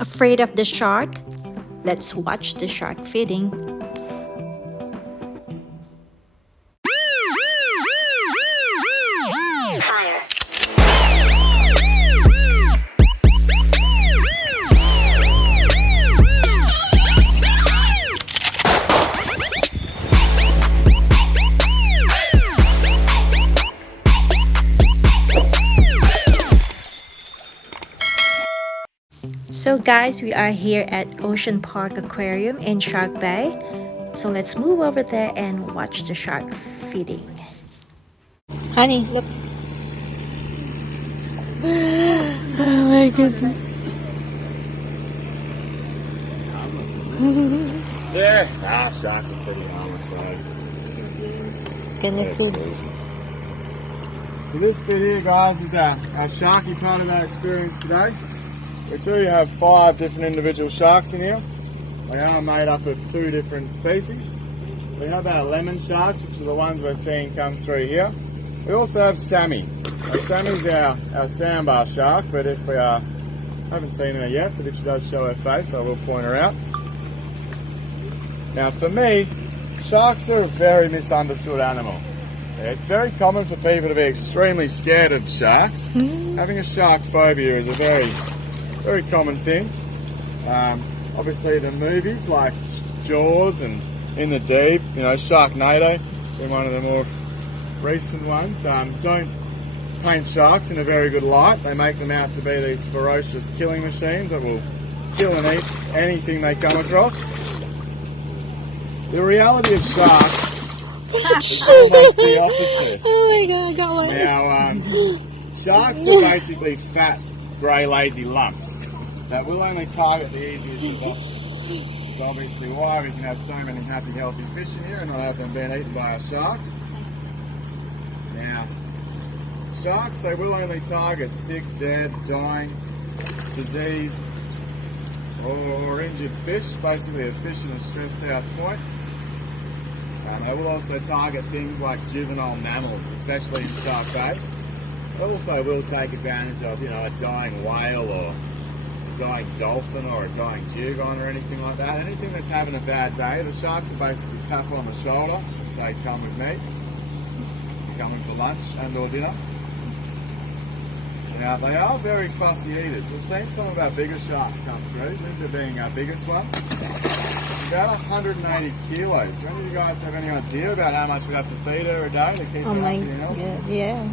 Afraid of the shark? Let's watch the shark feeding. So guys, we are here at Ocean Park Aquarium in Shark Bay. So let's move over there and watch the shark feeding. Honey, look. Oh my goodness. Yeah, sharks are pretty harmless. Can you feed? So this bit here, guys, is our sharky part of our experience today. We do have 5 different individual sharks in here. They are made up of 2 different species. We have our lemon sharks, which are the ones we're seeing come through here. We also have Sammy. Now, Sammy's our sandbar shark, but if we haven't seen her yet, but if she does show her face, I will point her out. Now for me, sharks are a very misunderstood animal. It's very common for people to be extremely scared of sharks. Having a shark phobia is a very common thing. Obviously the movies like Jaws and In the Deep, you know, Sharknado, being one of the more recent ones, don't paint sharks in a very good light. They make them out to be these ferocious killing machines that will kill and eat anything they come across. The reality of sharks is almost the opposite. Oh my god, I got one. Now, sharks are basically fat, grey, lazy lumps that will only target the easiest of options. It's obviously why we can have so many happy, healthy fish in here and not have them being eaten by our sharks. Now, sharks, they will only target sick, dead, dying, diseased, or injured fish, basically a fish in a stressed out point. They will also target things like juvenile mammals, especially in Shark Bay. They also will take advantage of, you know, a dying whale or a dying dolphin or a dying dugong or anything like that. Anything that's having a bad day, the sharks will basically tap on the shoulder and say, "Come with me. You're coming for lunch and or dinner." Now, they are very fussy eaters. We've seen some of our bigger sharks come through, Ninja being our biggest one. About 180 kilos. Do any of you guys have any idea about how much we have to feed her a day to keep her healthy and healthy? Yeah.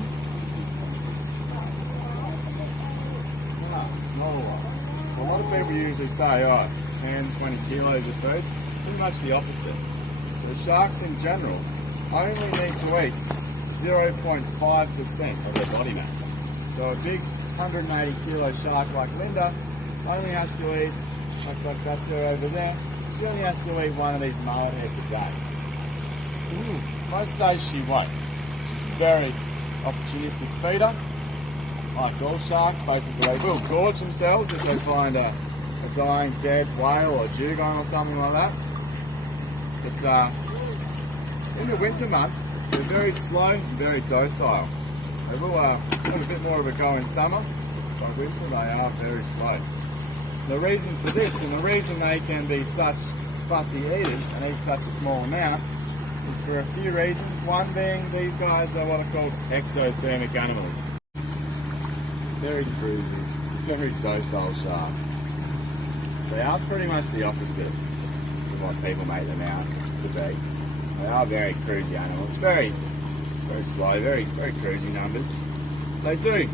Not a lot. A lot of people usually say, 10, 20 kilos of food. It's pretty much the opposite. So the sharks in general only need to eat 0.5% of their body mass. So a big 180 kilo shark like Linda only has to eat, like that's her over there, she only has to eat one of these mullet heads a day. Most days she won't. She's a very opportunistic feeder. Like all sharks, basically they will gorge themselves if they find a dying dead whale or dugong or something like that. But in the winter months, they're very slow and very docile. They will have a bit more of a go in summer. By winter, they are very slow. The reason for this, and the reason they can be such fussy eaters and eat such a small amount, is for a few reasons. One being, these guys are what are called ectothermic animals. Very cruisy, very docile sharks. They are pretty much the opposite of what people make them out to be. They are very cruisy animals, very slow, very cruisy numbers. They do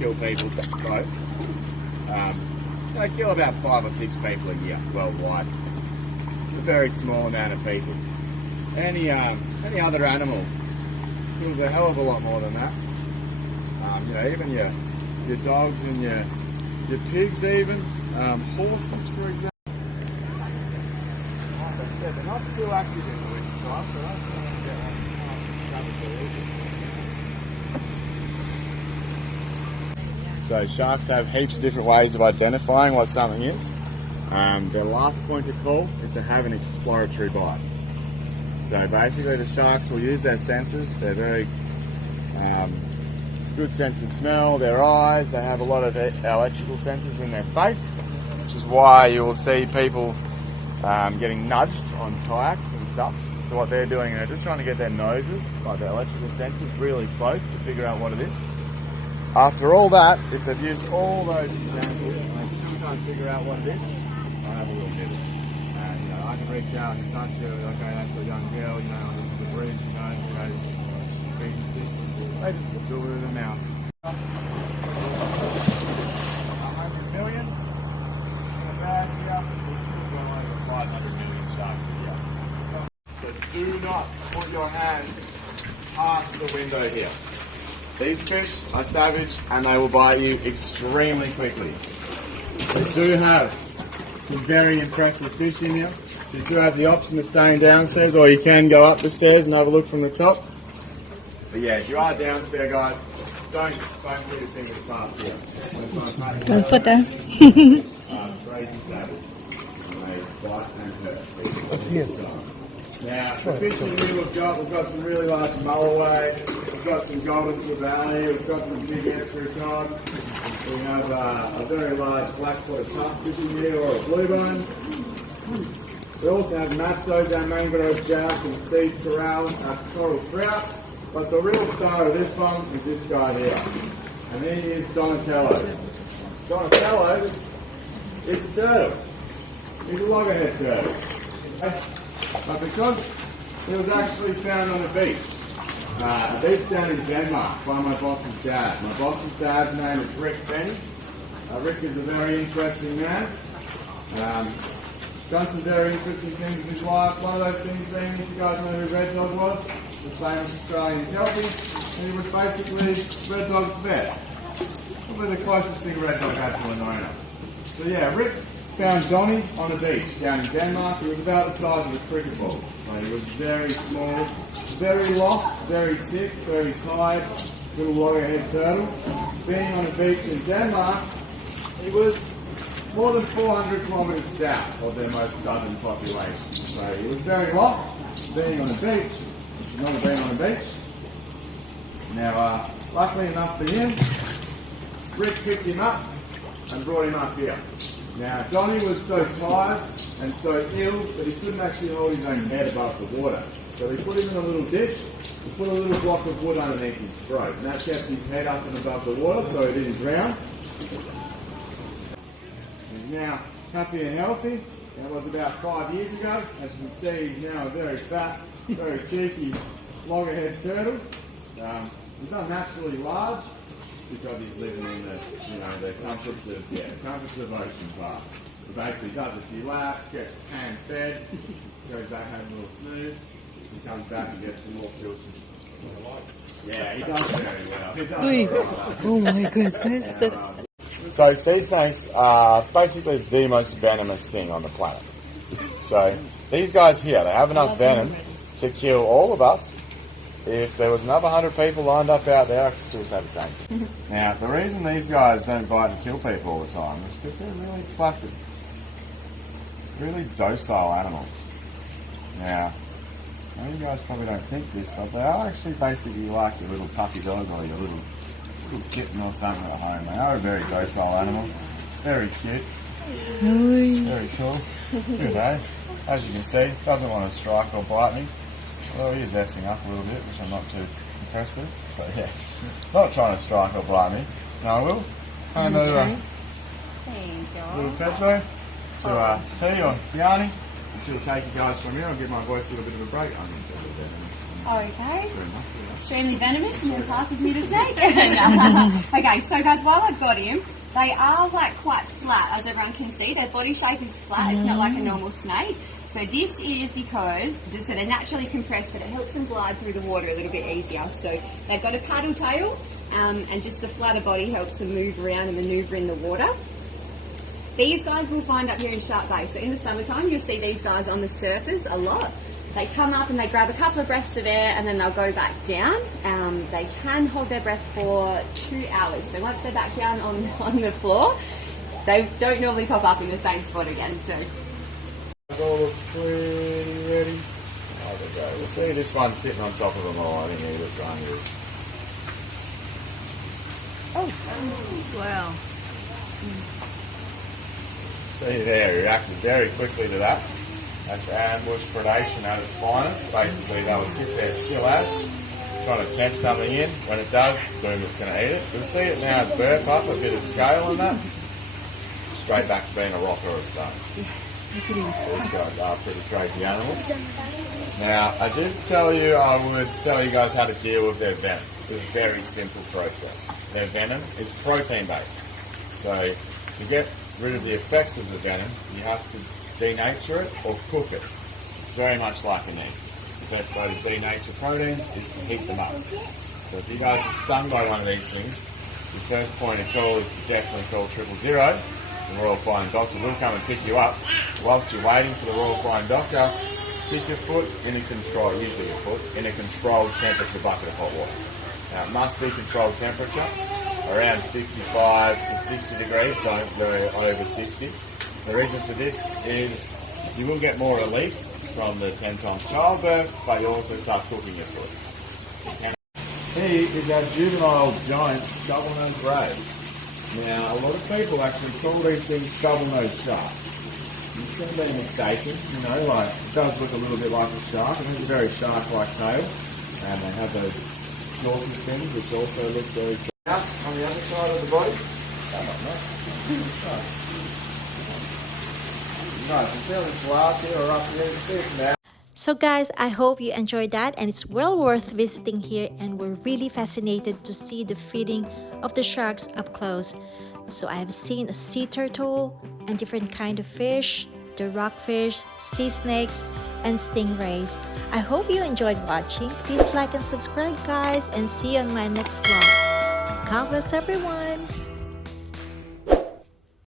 kill people though. They kill about 5 or 6 people a year worldwide. It's a very small amount of people. Any other animal kills a hell of a lot more than that. You know, even your dogs and your pigs, even horses, for example. Like I said, they're not too active in the winter time, so I don't think they get So sharks have heaps of different ways of identifying what something is. Their last point of call is to have an exploratory bite. So basically the sharks will use their senses. They're very good sense of smell, their eyes. They have a lot of electrical sensors in their face, which is why you will see people getting nudged on kayaks and stuff. So what they're doing, they're just trying to get their noses, like their electrical sensors, really close to figure out what it is. After all that, if they've used all those examples and they still can't figure out what it is, I have a little nibble. And I can reach out and touch you, okay, that's a young girl, on the bridge, they just do it with their mouth. 100 million in the bag here. We've got over 500 million sharks here. So do not put your hand past the window here. These fish are savage and they will bite you extremely quickly. They do have some very impressive fish in here. So you do have the option of staying downstairs, or you can go up the stairs and have a look from the top. But yeah, if you are downstairs, guys, don't put your fingers past here. Don't put that. Crazy savage. And they bite and hurt. Now, the fish in here we've got some really large mulloway, we've got some golden trevally, we've got some big estuary cod, we have a very large black spotted tusk fish in here, or a blue bone. We also have matsos, our mangrove jack, and Steve coral trout. But the real star of this one is this guy here, and he is Donatello. Donatello is a turtle. He's a loggerhead turtle. But because he was actually found on a beach down in Denmark by my boss's dad. My boss's dad's name is Rick Benny. Rick is a very interesting man. Done some very interesting things in his life. One of those things being, if you guys know who Red Dog was, the famous Australian kelpie, and he was basically Red Dog's vet. Probably the closest thing Red Dog had to an owner. So yeah, Rick found Donnie on a beach down in Denmark. He was about the size of a cricket ball. So he was very small, very lost, very sick, very tired, little loggerhead turtle. Being on a beach in Denmark, he was more than 400 kilometres south of their most southern population. So he was very lost, being on a beach. He should not have been on a beach. Now, luckily enough for him, Rick picked him up and brought him up here. Now, Donnie was so tired and so ill that he couldn't actually hold his own head above the water. So they put him in a little dish, and put a little block of wood underneath his throat, and that kept his head up and above the water so he didn't drown. He's now happy and healthy. That was about 5 years ago. As you can see, he's now a very fat, very cheeky loggerhead turtle. He's unnaturally large because he's living in the comforts of Ocean Park. He basically does a few laps, gets pan fed, goes back, has a little snooze, he comes back and gets some more filters. Yeah, he does very well. He does very well. Oh my goodness, that's... So sea snakes are basically the most venomous thing on the planet. So these guys here, they have enough venom to kill all of us. If there was another 100 people lined up out there, I could still say the same thing. Now, the reason these guys don't bite and kill people all the time is because they're really placid, really docile animals. Now, I know you guys probably don't think this, but they are actually basically like your little puppy dog or your little kitten or something at home. They are a very docile animal, very cute, very cool. Good, eh? As you can see, doesn't want to strike or bite me. Well, he is essing up a little bit, which I'm not too impressed with. But yeah, not trying to strike or bite me. No, I will. Hand over a little Petro to T or Tiani. And she'll take you guys from here. I'll give my voice a little bit of a break. I'm going to say Okay. Extremely venomous and then passes me to snake. Okay, so guys, while I've got him, they are like quite flat, as everyone can see. Their body shape is flat. It's not like a normal snake. So this is because they're naturally compressed, but it helps them glide through the water a little bit easier. So they've got a paddle tail, and just the flatter body helps them move around and manoeuvre in the water. These guys we'll find up here in Shark Bay. So in the summertime, you'll see these guys on the surface a lot. They come up and they grab a couple of breaths of air and then they'll go back down. They can hold their breath for 2 hours. So once they're back down on the floor, they don't normally pop up in the same spot again. So all look pretty ready. Oh, there we go. We'll see this one sitting on top of them all. I think it's hungry. Oh, wow. See there, he reacted very quickly to that. That's ambush predation at its finest. Basically, they will sit there still as, trying to tempt something in. When it does, boom, it's going to eat it. You'll see it now burp up, a bit of scale in that. Straight back to being a rock or a stone. So these guys are pretty crazy animals. Now, I did tell you I would tell you guys how to deal with their venom. It's a very simple process. Their venom is protein-based. So, to get rid of the effects of the venom, you have to denature it or cook it. It's very much like a meat. The best way to denature proteins is to heat them up. So if you guys are stung by one of these things, your first point of call is to definitely call 000. The Royal Flying Doctor will come and pick you up. Whilst you're waiting for the Royal Flying Doctor, stick your foot in a controlled, usually your foot, in a controlled temperature bucket of hot water. Now it must be controlled temperature, around 55 to 60 degrees, don't go over 60. The reason for this is you will get more relief from the 10 times childbirth, but you'll also start cooking your food. He is our juvenile giant double-nosed ray. Now, a lot of people actually call these things double-nosed sharks. It's going to be a mistaken, like, it does look a little bit like a shark, and it's a very shark-like tail, and they have those dorsal fins, which also look very sharp on the other side of the body. Nice, I'm feeling flat here or up here, it's fixed now. So guys, I hope you enjoyed that, and it's well worth visiting here, and we're really fascinated to see the feeding of the sharks up close. So I have seen a sea turtle and different kind of fish, the rockfish, sea snakes, and stingrays. I hope you enjoyed watching. Please like and subscribe guys, and see you on my next vlog. God bless everyone.